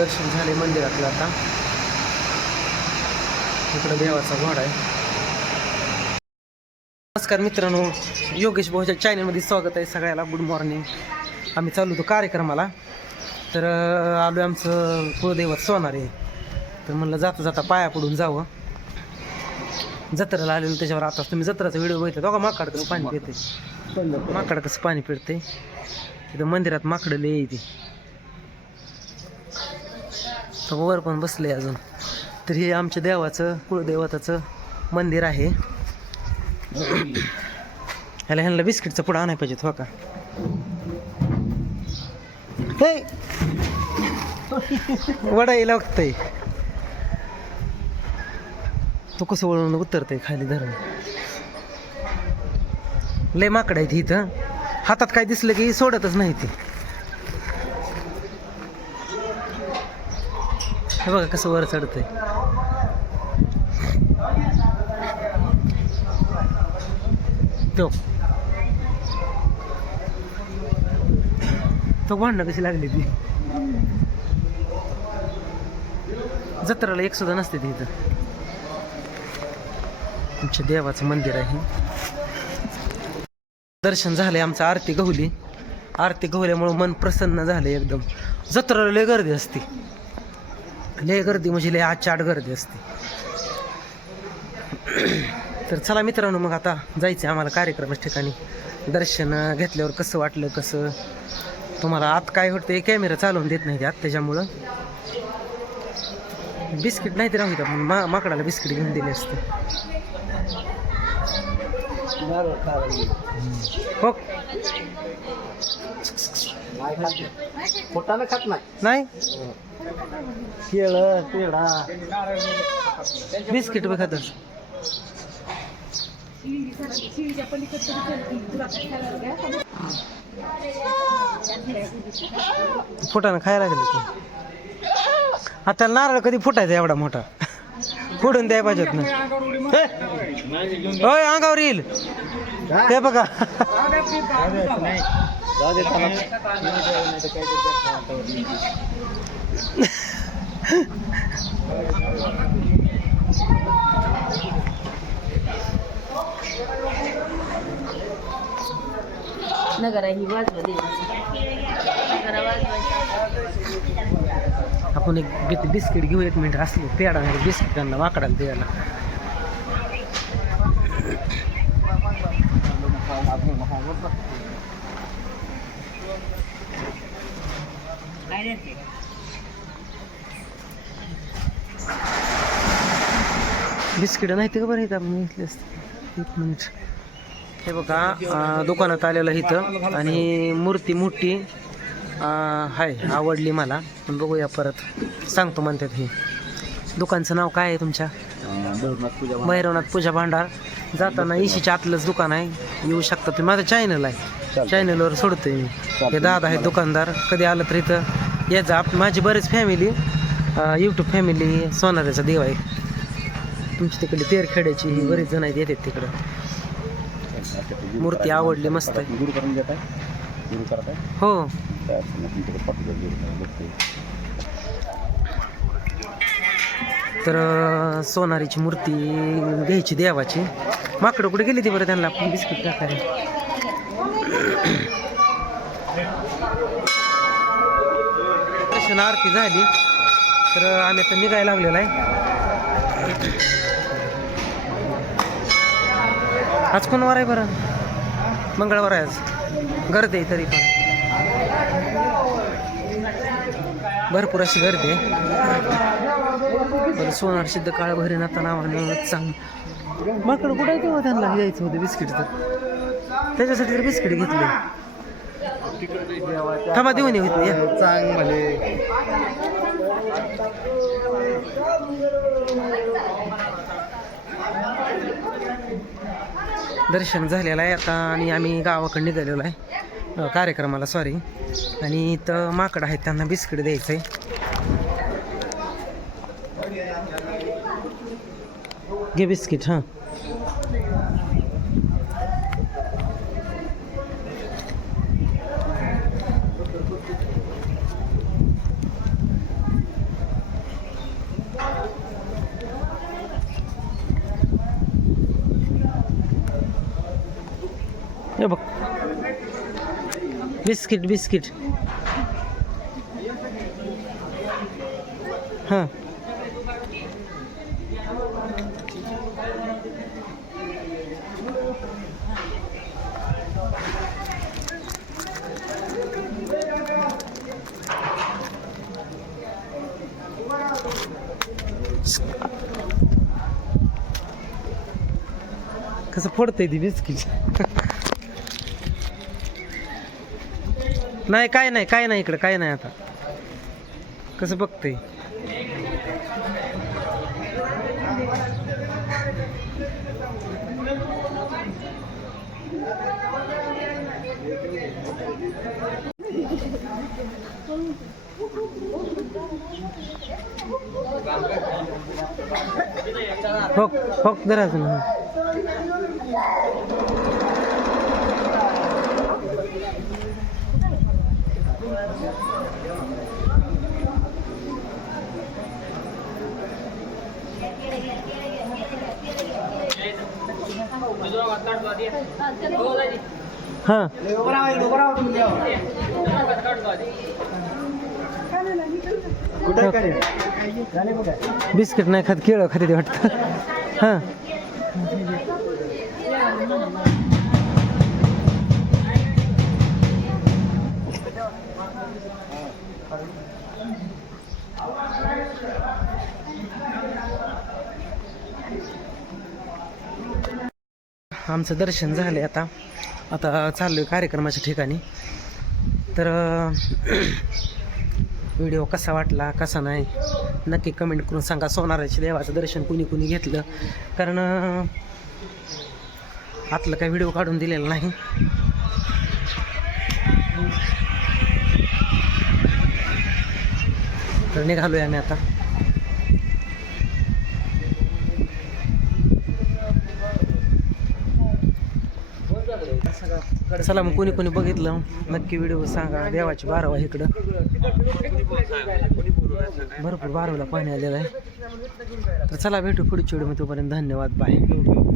दर्शन झाले मंदिरातलं. आता इकडं देवाचा घोडा आहे. नमस्कार मित्रांनो, योगेश भाऊच्या चॅनलमध्ये स्वागत आहे सगळ्याला. Good morning. आम्ही चालू होतो कार्यक्रमाला, तर आलो आमचं कुळदैवत सोनारे. तर म्हणलं जाता जाता पाया पडून जावं. जत्रेला आलेलं त्याच्यावर. आता तुम्ही जत्राचा व्हिडिओ बघितला बघा. माकड कसं पाणी पिते, माकड कसं पाणी पिळते. तिथं मंदिरात माकडं लय येते. तर वर पण बसले अजून. तर हे आमच्या देवाचं कुळदेवताचं मंदिर आहे. ह्याला बिस्किटचा पुढं आणायला पाहिजे हो का. हे वडाई लागतंय. तो कसं वळून उतरतंय खाली धरून. लय माकड आहे इथं. हातात काय दिसलं की सोडतच नाही ते. हे बघा कसं वर चढतंय. तो भांडणं कशी लागली ती. जत्राला एक सुद्धा नसते ती इथं. आमच्या देवाचं मंदिर आहे. दर्शन झालंय आमचं. आरती गहुली. आरती गहुल्यामुळं मन प्रसन्न झालं एकदम. जत्राला लय गर्दी असते. लय गर्दी म्हणजे लय आचाट गर्दी असते. तर चला मित्रांनो, मग आता जायचं आम्हाला कार्यक्रमाच्या ठिकाणी. दर्शन घेतल्यावर कसं वाटलं, कसं तुम्हाला आत काय होतं कॅमेरा चालवून देत नाही आत, त्याच्यामुळं बिस्किट नाही ते राहू द्या. माकडाला बिस्किट घेऊन दिले असते. हो पोटानं खात नाही. केळं पेढा बिस्किट बघ खात. फुटानं खायला लागले ते. आता नारळ कधी फुटायचा एवढा मोठा. फोडून द्याय पाहिजेत ना. होय अंगावर येईल ते बघा. आपण एक बिस्किट घेऊ. एक मिनिट असले पेडा नाही बिस्किट त्यांना माकडाला द्यायला. बिस्किट नाही ते का बरं. आपण घेतले असते. एक मिनिट. हे बघा दुकानात आलेलं इथं. आणि मूर्ती मोठी हाय. आवडली मला. पण बघूया परत सांगतो म्हणतात. हे दुकानचं नाव काय आहे तुमच्या? भैरवनाथ पूजा भांडार. जाताना इशीच्या आतलंच दुकान आहे. येऊ शकता तुम्ही. माझं चॅनल आहे, चॅनलवर सोडतोय मी. हे दादा आहेत दुकानदार. कधी आलं तर इथं याचा. माझी बरेच फॅमिली यूट्यूब फॅमिली सोनाऱ्याचा देव आहे. तुमची तिकडे तेरखेड्याची बरेच जण आहेत, येतात तिकडं. मूर्ती आवडली, मस्त आहे. हो तर सोनारीची मूर्ती घ्यायची देवाची. माकडं कुठे गेली ती बरं. त्यांना आपण बिस्किट टाकायला. दर्शन आरती झाली तर आम्ही आता निघायला लागलेलो आहे. आज कोण वार आहे बरं? मंगळवार आहे आज. गर्दी आहे तरी पण भरपूर अशी गर्दी आहे. बरं सोनार सिद्ध काळ भैरवनाथ नावानं सांग. माकडं कुठं आहे तेव्हा त्यांना यायचं होतं बिस्किटचं. त्याच्यासाठी तर बिस्किट घेतले. थांबा देऊन येऊ चांग भले. दर्शन झालेलं आहे आता. आणि आम्ही गावाकडे निघालेलो आहे कार्यक्रमाला. सॉरी. आणि इथं माकड आहेत, त्यांना बिस्किट द्यायचं आहे. घे बिस्किट. हां बिस्किट बिस्किट हां कसं फोडतंय ती बिस्किट नाही काय नाही इकडं काय नाही आता कसं बघतंय हो हो जरा अजून हां बिस्किट नाही खात केळं खाते ते वाटतं हां आमचं दर्शन झालंय आता आता चाललोय कार्यक्रमाच्या ठिकाणी तर व्हिडिओ कसा वाटला कसा नाही नक्की कमेंट करून सांगा सोनाराच्या देवाचं दर्शन कुणी कुणी घेतलं कारण आतलं काही व्हिडिओ काढून दिलेला नाही तर निघालोय आम्ही आता चला मग कोणी कोणी बघितलं नक्की व्हिडिओ सांगा देवाची बारावा इकडं भरपूर बारावाला पाणी आलेलं आहे तर चला भेटू पुढच्या व्हिडिओ तोपर्यंत धन्यवाद बाय